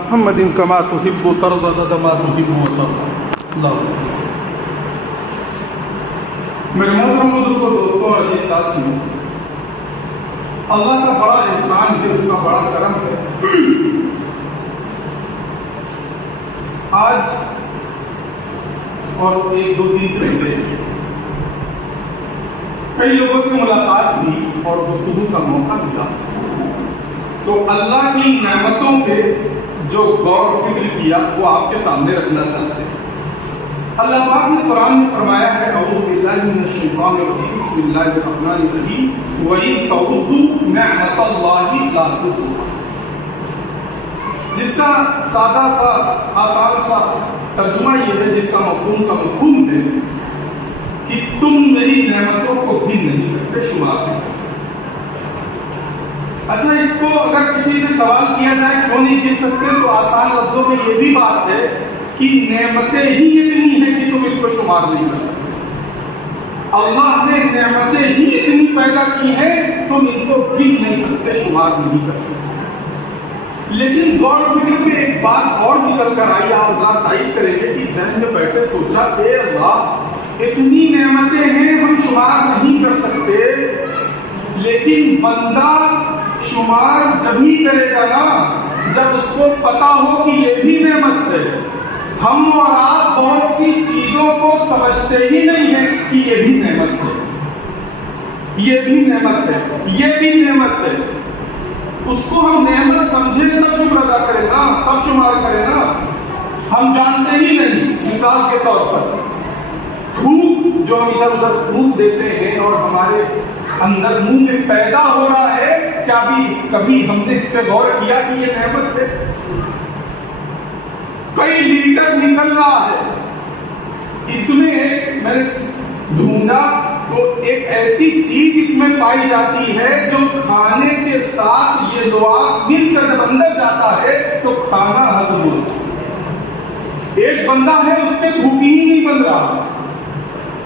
محمد كما تحب ترضى كما تحب وترضى. اللہ میرے محترم بزرگوں، دوستوں، عزیز ساتھیوں، اللہ کا بڑا احسان ہے، اس کا بڑا کرم ہے. آج اور ایک دو دن پہلے کئی لوگوں سے ملاقات ہوئی اور گفتگو کا موقع ملا، تو اللہ کی نعمتوں پہ جو غور و فکر کیا وہ آپ کے سامنے رکھنا چاہتے ہیں. اللہ پاک نے قرآن میں فرمایا ہے اعوذ باللہ من الشیطان الرجیم بسم اللہ الرحمن الرحیم وَإِن تَعُدُّوا نِعْمَتَ اللَّهِ لَا تُحْصُوهَا، جس کا سادہ سا آسان سا ترجمہ یہ ہے، جس کا مفہوم ہے کہ تم میری نعمتوں کو گن نہیں سکتے، شمار نہیں کر سکتے. اچھا، اس کو اگر کسی سے سوال کیا جائے کیوں نہیں گن سکتے، تو آسان لفظوں میں یہ بھی بات ہے کہ نعمتیں ہی اتنی ہیں کہ تم اس کو شمار نہیں کر سکتے. اللہ نے نعمتیں ہی اتنی پیدا کی ہیں، تم ان کو گن نہیں سکتے، شمار نہیں کر سکتے. لیکن غور و فکر میں ایک بات اور نکل کر آئی، آپ ذرا تائید کریں گے کہ ذہن میں بیٹھے سوچا اے اللہ، اتنی نعمتیں ہیں ہم شمار نہیں کر سکتے، لیکن بندہ شمار جبھی کرے گا نا جب اس کو پتا ہو کہ یہ بھی نعمت ہے. ہم اور آپ بہت سی چیزوں کو سمجھتے ہی نہیں ہیں کہ یہ بھی نعمت ہے، یہ بھی نعمت ہے، یہ بھی نعمت ہے. اس کو ہم نعمت سمجھے تب شکر ادا کریں نا، تب شمار کریں نا. ہم جانتے ہی نہیں. مثال کے طور پر تھوک جو ہم ادھر ادھر تھوک دیتے ہیں اور ہمارے اندر منہ میں پیدا ہو رہا ہے، کیا بھی کبھی ہم نے اس پہ غور کیا کہ یہ نعمت ہے؟ کئی لیٹر نکل رہا ہے. اس میں میں نے ڈھونڈا تو ایک ایسی چیز اس میں پائی جاتی ہے جو کھانے کے ساتھ یہ لعاب مل کر جب اندر جاتا ہے تو کھانا ہضم ہوتا ہے. ایک بندہ ہے اس کے تھوک ہی نہیں بن رہا،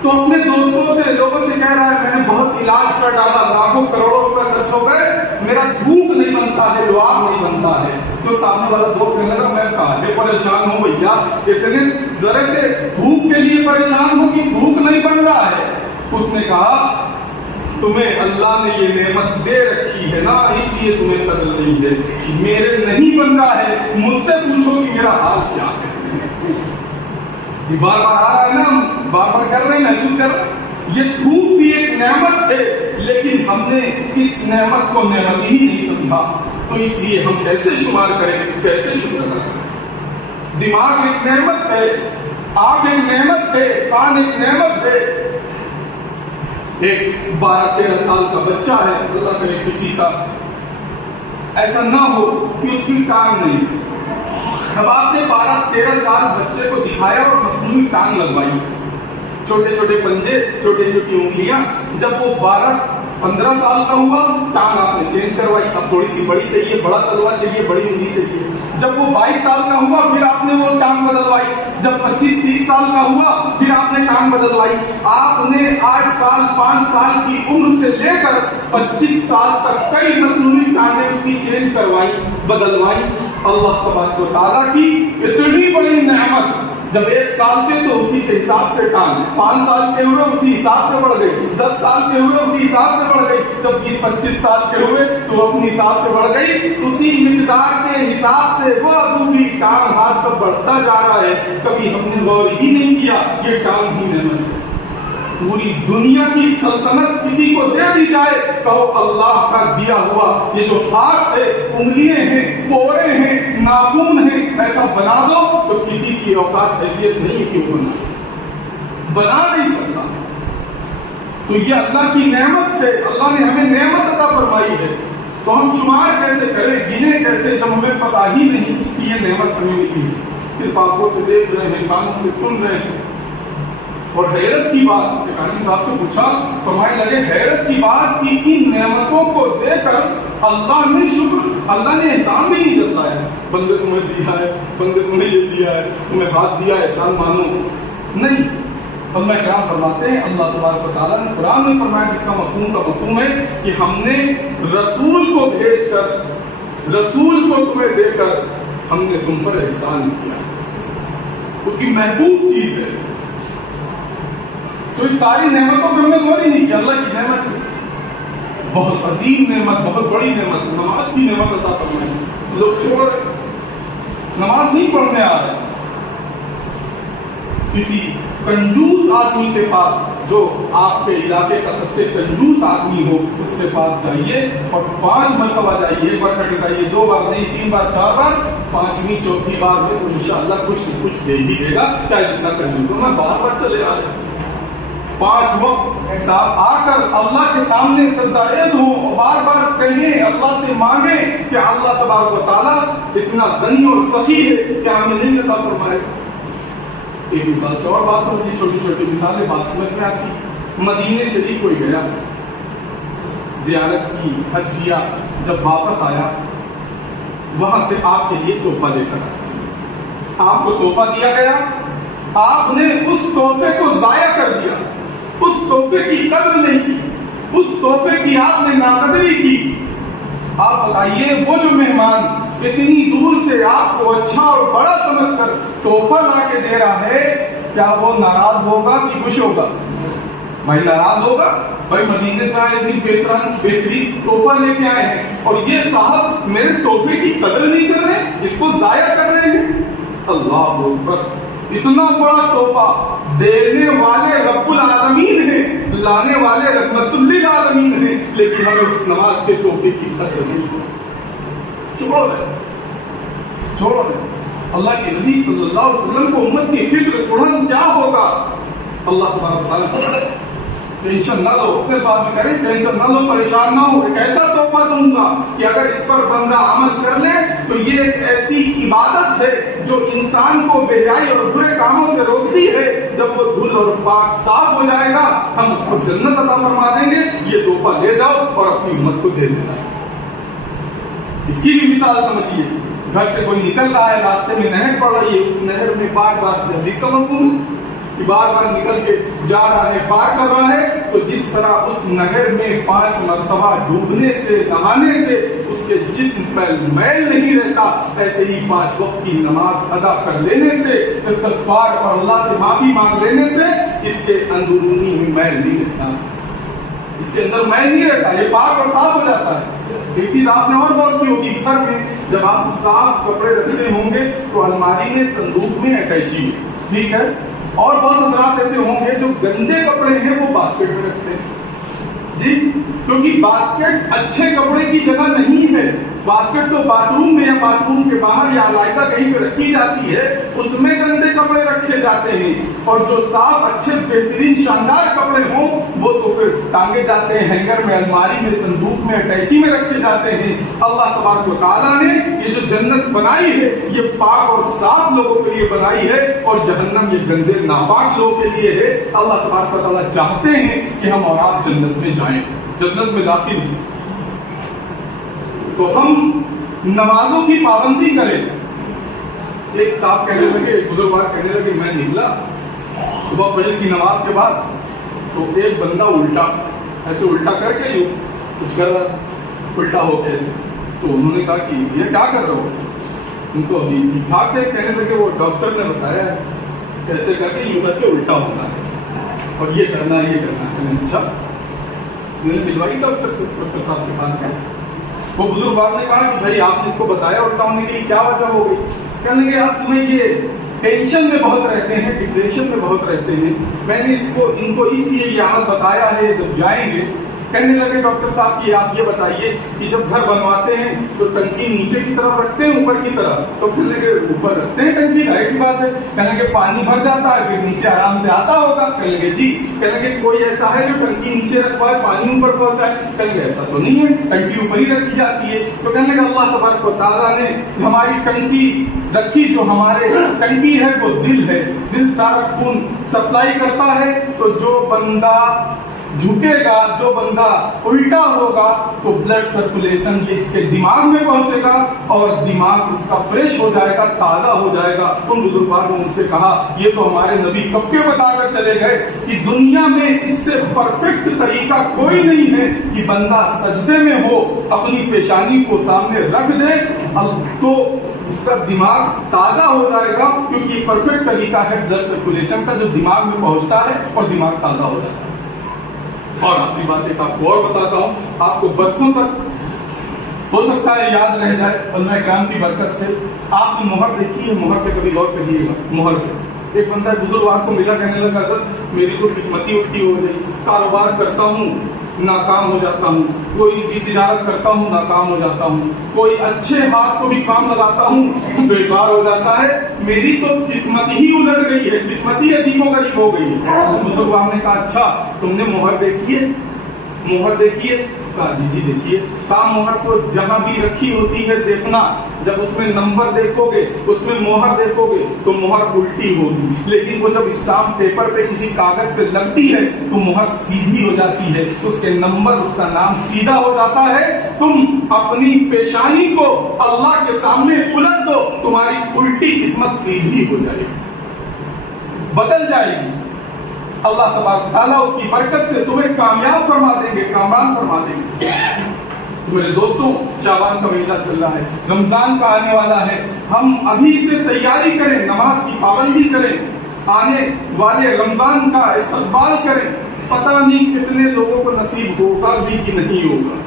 تو اپنے دوستوں سے لوگوں سے کہہ رہا ہے میں نے بہت علاج کر ڈالا، لاکھوں کروڑوں روپے خرچ ہو گئے، میرا تھوک نہیں بنتا ہے، لعاب نہیں بنتا ہے. تو سامنے والا دوست کہنے لگا میں کاہے پریشان ہوں بھیا، اتنے ذرے سے تھوک کے لیے پریشان ہوں کہ تھوک نہیں بن رہا ہے. اس نے کہا تمہیں اللہ نے یہ نعمت دے رکھی ہے نا، اس لیے تمہیں قدر نہیں ہے. میرے نہیں بن رہا ہے، مجھ سے پوچھو کہ میرا حال کیا ہے. یہ بار بار آ رہا ہے نا، بار بار کر رہے ہیں، محسوس کر رہے ہیں. یہ تھوک بھی ایک نعمت ہے، لیکن ہم نے اس نعمت کو نعمت ہی نہیں سمجھا. تو اس لیے ہم کیسے شمار کریں، کیسے شکر ادا کریں. دماغ ایک نعمت ہے، آنکھ ایک نعمت ہے، کان ایک نعمت ہے. ایک 12-13 سال کا بچہ ہے، اللہ کرے کسی کا ایسا نہ ہو کہ اس کی ٹانگ نہیں. اب آپ نے 12-13 سال بچے کو دکھایا اور مصنوعی ٹانگ لگوائی، چھوٹے چھوٹے پنجے، چھوٹی چھوٹی انگلیاں. جب وہ 12-15 سال کا ہوا، ٹانگ آپ نے چینج کروائی، اب تھوڑی سی بڑی چاہیے، بڑا تلوا چاہیے، بڑی انگلی چاہیے. جب وہ 22 سال کا ہوا پھر آپ نے وہ ٹانگ بدلوائی. جب 25-30 سال کا ہوا پھر آپ نے ٹانگ بدلوائی. آپ نے 8 سال 5 سال کی عمر سے لے کر 25 سال تک کئی مصنوعی ٹانگیں اس کی چینج کروائی، بدلوائی. اللہ تبارک و تعالیٰ کی اتنی بڑی نعمت. جب 1 سال کے تو اسی کے حساب سے ٹانگ، 5 سال کے ہوئے اسی حساب سے بڑھ گئی، 10 سال کے ہوئے اسی حساب سے بڑھ گئی، جب 20-25 سال کے ہوئے تو اپنی حساب سے بڑھ گئی. اسی مقدار کے حساب سے وہ ابھی ٹانگ ہاتھ سب بڑھتا جا رہا ہے. کبھی ہم نے غور ہی نہیں کیا یہ ٹانگ ہی نعمت ہے. پوری دنیا کی سلطنت کسی کو دے دی جائے، کہو اللہ کا دیا ہوا یہ جو ہاتھ ہے، انگلیاں ہیں، پورے ہیں، ناخن ہیں، ایسا بنا دو تو کسی کی اوقات حیثیت نہیں ہے کیوں بنا نہیں سکتا. تو یہ اللہ کی نعمت ہے، اللہ نے ہمیں نعمت عطا فرمائی ہے. تو ہم شمار کیسے کریں، گنے کیسے جب ہمیں پتا ہی نہیں کہ یہ نعمت ہمیں ملی ہے. صرف آنکھوں سے دیکھ رہے ہیں، کانوں سے سن رہے ہیں. اور حیرت کی بات، قاضی صاحب سے پوچھا، فرمانے لگے حیرت کی بات کہ ان نعمتوں کو دے کر اللہ نے شکر، اللہ نے احسان بھی نہیں جتایا. بندے تمہیں دیا ہے، بندے تمہیں یہ دیا ہے، تمہیں ہاتھ دیا ہے، احسان مانو نہیں. اللہ کرام فرماتے ہیں، اللہ تبارک و تعالیٰ نے قرآن میں فرمایا جس کا مفہوم ہے کہ ہم نے رسول کو بھیج کر، رسول کو تمہیں دے کر ہم نے تم پر احسان کیا، کیونکہ محبوب چیز ہے۔ تو اس ساری نعمتوں کو ہم نے غور ہی نہیں کیا۔ اللہ کی نعمت ہے، بہت عظیم نعمت، بہت بڑی نعمت، نماز کی نعمت عطا فرمائی۔ لوگ چھوڑ نماز نہیں پڑھنے آ رہے۔ کسی کنجوس آدمی کے پاس، جو آپ کے علاقے کا سب سے کنجوس آدمی ہو، اس کے پاس جائیے اور 5 مرتبہ جائیے، ایک بار کٹکائیے، 2 بار نہیں، 3 بار 4 بار، 5ویں 4تھی بار میں تو انشاءاللہ کچھ نہ کچھ دے ہی دے گا، چاہے جتنا کنجوس ہو۔ میں بار بار چلے آ رہے 5 وقت صاحب آ کر اللہ کے سامنے سجدہ ہوں، بار بار کہیں، اللہ سے مانگیں کہ اللہ تبارک و تعالیٰ اتنا غنی اور سخی ہے کہ ہمیں نہیں عطا فرمائے۔ ایک مثال سے اور بات سمجھیے، چھوٹی چھوٹی مثالیں بات سمجھ میں آتی۔ مدینہ شریف کوئی گیا، زیارت کی، حج کیا، جب واپس آیا وہاں سے آپ کے لیے تحفہ لے کر آیا، آپ کو تحفہ دیا گیا، آپ نے اس تحفے کو ضائع کر دیا، اس تحفے کی قدر نہیں کی، اس تحفے کی آپ نے ناقدری کی۔ آپ بتائیے، وہ جو مہمان اتنی دور سے آپ کو اچھا اور بڑا سمجھ کر تحفہ لا کے دے رہا ہے، کیا وہ ناراض ہوگا کہ خوش ہوگا؟ بھائی ناراض ہوگا۔ بھائی مدینے سے آئے اتنی بہترین تحفہ لے کے آئے ہیں اور یہ صاحب میرے تحفے کی قدر نہیں کر رہے، اس کو ضائع کر رہے ہیں۔ اللہ اکبر، اتنا بڑا تحفہ دینے والے رب العالمین ہیں، لانے والے رحمت للعالمین ہیں، لیکن ہم اس نماز کے تحفے کی قدر نہیں۔ چھوڑ رہے اللہ کے نبی صلی اللہ علیہ وسلم کو امت کی فکر قرآن کیا ہوگا؟ اللہ تبارک تعالیٰ ٹینشن نہ لو، اپنے بات میں کریں، ٹینشن نہ لو، پریشان نہ ہو، ایک ایسا تحفہ دوں گا کہ اگر اس پر بندہ عمل کر لے تو یہ ایک ایسی عبادت ہے جو انسان کو بے حیائی اور برے کاموں سے روکتی ہے۔ جب وہ دھل اور پاک صاف ہو جائے گا، ہم اس کو جنت عطا فرما دیں گے۔ یہ تحفہ لے جاؤ اور اپنی امت کو دے دینا۔ اس کی بھی مثال سمجھیے، گھر سے کوئی نکل رہا ہے، راستے میں نہر پڑ رہی ہے، اس نہر میں بار بار جلدی کا مفہوم کہ بار بار نکل کے جا رہا ہے، پار کر رہا ہے، تو جس طرح اس نہر میں 5 مرتبہ ڈوبنے سے، نہانے سے اس کے جسم پر میل نہیں رہتا، ایسے ہی 5 وقت کی نماز ادا کر لینے سے، استغفار اور اللہ سے معافی مانگ لینے سے اس کے اندرونی میں میل نہیں رہتا، اس کے اندر میل نہیں رہتا، یہ پاک اور صاف ہو جاتا ہے۔ ایک چیز آپ نے اور غور کی ہوگی، گھر میں جب آپ صاف کپڑے رکھتے ہوں گے تو الماری میں، صندوق میں اٹیچی ہے، ٹھیک ہے، اور بہت حضرات ایسے ہوں گے جو گندے کپڑے ہیں وہ باسکٹ میں رکھتے ہیں، جی، کیونکہ باسکٹ اچھے کپڑے کی جگہ نہیں ہے۔ باسکٹ تو باتھ روم میں یا باتھ روم کے باہر یا علیحدہ کہیں پہ رکھی جاتی ہے، اس میں گندے کپڑے رکھے جاتے ہیں، اور جو صاف اچھے بہترین شاندار کپڑے ہوں وہ تو پھر ٹانگے جاتے ہیں ہینگر میں، الماری میں، صندوق میں، اٹیچی میں رکھے جاتے ہیں۔ اللہ تبارک و تعالیٰ نے یہ جو جنت بنائی ہے یہ پاک اور صاف لوگوں کے لیے بنائی ہے، اور جہنم یہ گندے ناپاک لوگوں کے لیے ہے۔ اللہ تبارک و تعالیٰ چاہتے ہیں کہ ہم اور آپ جنت میں جائیں، جنت میں داخل ہوں، تو ہم نمازوں کی پابندی کریں۔ ایک صاحب کہنے لگے، ایک بزرگوار کہنے لگے، میں نکلا صبح فجر کی نماز کے بعد تو ایک بندہ الٹا کر کے یوں کچھ کر رہا، الٹا ہو کے ایسے، تو انہوں نے کہا کہ یہ کیا کر رہے ہو؟ ان کو ابھی ٹھیک ٹھاک تھے، کہنے لگے وہ ڈاکٹر نے بتایا ہے ایسے کر کے یوں کر کے الٹا ہونا ہے اور یہ کرنا ہے، یہ کرنا ہے۔ اچھا، میں نے ملوائی ڈاکٹر صاحب کے پاس گیا، وہ بزرگ بات نے کہا کہ بھائی آپ نے اس کو بتایا الٹا ہونے کی کیا وجہ ہو گئی؟ کہنے لگے آج تمہیں یہ ٹینشن میں بہت رہتے ہیں، ڈپریشن میں بہت رہتے ہیں، میں نے ان کو اس لیے یہ عمل بتایا ہے، جب جائیں گے۔ کہنے لگے ڈاکٹر صاحب کی آپ یہ بتائیے کہ جب گھر بنواتے ہیں تو ٹنکی نیچے کی طرف رکھتے ہیں اوپر کی طرف؟ تو کہنے لگے اوپر رکھتے ہیں ٹنکی، ظاہر سی بات ہے۔ کہنے لگے پانی بھر جاتا ہے پھر نیچے آرام سے آتا ہوگا؟ کہنے لگے جی۔ کہنے لگے کوئی ایسا ہے جو ٹنکی نیچے رکھوائے پانی اوپر پہنچائے؟ کہنے لگے ایسا تو نہیں ہے، ٹنکی اوپر ہی رکھی جاتی ہے۔ تو کہنے لگے اللہ تبارک و تعالیٰ نے ہماری ٹنکی رکھی، جو ہمارے ٹنکی ہے وہ دل ہے، دل سارا خون سپلائی کرتا ہے، تو جو بندہ جھکے گا، جو بندہ الٹا ہوگا تو بلڈ سرکولیشن یہ اس کے دماغ میں پہنچے گا اور دماغ اس کا فریش ہو جائے گا، تازہ ہو جائے گا۔ ان بزرگوں نے ان سے کہا یہ تو ہمارے نبی کب کے بتا کر چلے گئے کہ دنیا میں اس سے پرفیکٹ طریقہ کوئی نہیں ہے کہ بندہ سجدے میں ہو، اپنی پیشانی کو سامنے رکھ دے تو اس کا دماغ تازہ ہو جائے گا، کیونکہ یہ پرفیکٹ طریقہ ہے بلڈ سرکولیشن کا جو دماغ میں پہنچتا ہے اور دماغ تازہ ہو جاتا ہے۔ اور آخری بات ایک آپ کو اور بتاتا ہوں، آپ کو برسوں تک ہو سکتا ہے یاد رہ جائے علماء کرام کی برکت سے۔ آپ نے مہر دیکھی ہے، مہر پہ کبھی غور کریے گا، مہر پہ ایک بندہ بزرگ آپ کو ملا، کہنے لگا سر میری تو قسمتی الٹی ہو گئی، کاروبار کرتا ہوں ناکام ہو جاتا ہوں، کوئی بھی تجارت کرتا ہوں ناکام ہو جاتا ہوں، کوئی اچھے ہاتھ کو بھی کام لگاتا ہوں بیکار ہو جاتا ہے، میری تو قسمت ہی الٹ گئی ہے، قسمت ہی عجیب و غریب ہو گئی ہے۔ بزرگ نے کہا اچھا تم نے مہر دیکھی ہے؟ مہر دیکھیے؟ کہا جی دیکھیے۔ کہا مہر کو جہاں بھی رکھی ہوتی ہے دیکھنا، جب اس میں نمبر دیکھو گے، اس میں مہر دیکھو گے تو مہر الٹی ہوگی، لیکن وہ جب اسٹامپ پیپر پہ کسی کاغذ پہ لگتی ہے تو مہر سیدھی ہو جاتی ہے، اس کے نمبر، اس کا نام سیدھا ہو جاتا ہے۔ تم اپنی پیشانی کو اللہ کے سامنے الٹ دو، تمہاری الٹی قسمت سیدھی ہو جائے گی، بدل جائے گی۔ اللہ تبارک تعالیٰ اس کی برکت سے تمہیں کامیاب فرما دیں گے، کامیاب فرما دیں گے۔ میرے دوستوں، شعبان کا مہینہ چل رہا ہے، رمضان کا آنے والا ہے، ہم ابھی سے تیاری کریں، نماز کی پابندی کریں، آنے والے رمضان کا استقبال کریں۔ پتہ نہیں کتنے لوگوں کو نصیب ہوگا بھی کہ نہیں ہوگا۔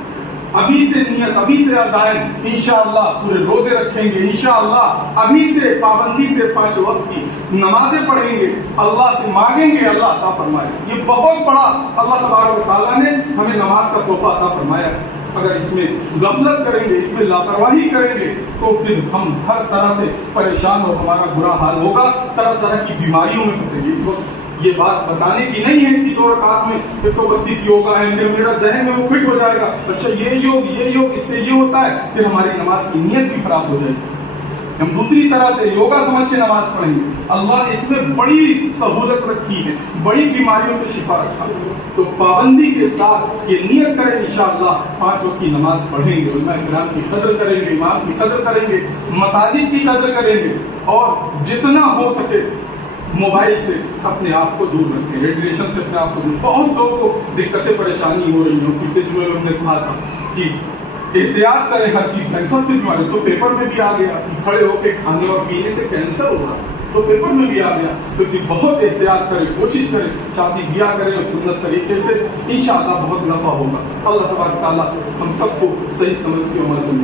ابھی سے نیت، ابھی سے عزائم، انشاءاللہ پورے روزے رکھیں گے، انشاءاللہ ابھی سے پابندی سے 5 وقت کی نمازیں پڑھیں گے، اللہ سے مانگیں گے اللہ عطا فرمائے۔ یہ بہت بڑا اللہ تبارک و تعالیٰ نے ہمیں نماز کا تحفہ عطا فرمایا ہے۔ اگر اس میں غفلت کریں گے، اس میں لاپرواہی کریں گے تو پھر ہم ہر طرح سے پریشان اور ہمارا برا حال ہوگا، طرح طرح کی بیماریوں میں پھنسیں گے۔ اس وقت یہ بات بتانے کی نہیں ہے کہ 2 رکعت میں 132 یوگا ہے، پھر میرا ذہن میں وہ فٹ ہو جائے گا، اچھا یہ یوگ اس سے یہ ہوتا ہے، پھر ہماری نماز کی نیت بھی خراب ہو جائے گی۔ ہم دوسری طرح سے یوگا سمجھ کے نماز پڑھیں گے۔ اللہ نے اس میں بڑی سہولت رکھی ہے، بڑی بیماریوں سے شفا رکھا ہے، تو پابندی کے ساتھ یہ نیت کریں انشاءاللہ 5 وقت کی نماز پڑھیں گے، علماء کرام کی قدر کریں گے، امام کی قدر کریں گے، مساجد کی قدر کریں گے، اور جتنا ہو سکے موبائل سے اپنے آپ کو دور رکھیں، ریڈیشن سے اپنے آپ کو دور۔ بہت لوگوں کو دقتیں پریشانی ہو رہی ہیں، پچھلے جمعے میں ہم نے کہا تھا کہ احتیاط کریں ہر چیز، کینسر سے بیماری تو پیپر میں بھی آ گیا، کھڑے ہو کے کھانے اور پینے سے کینسر ہو رہا تو پیپر میں بھی آ گیا، تو پھر بہت احتیاط کریں، کوشش کریں، شادی بیاہ کریں اور سنت طریقے سے، انشاءاللہ بہت نفع ہوگا۔ اللہ تبارک تعالیٰ ہم سب کو صحیح سمجھ کے عمل کرنے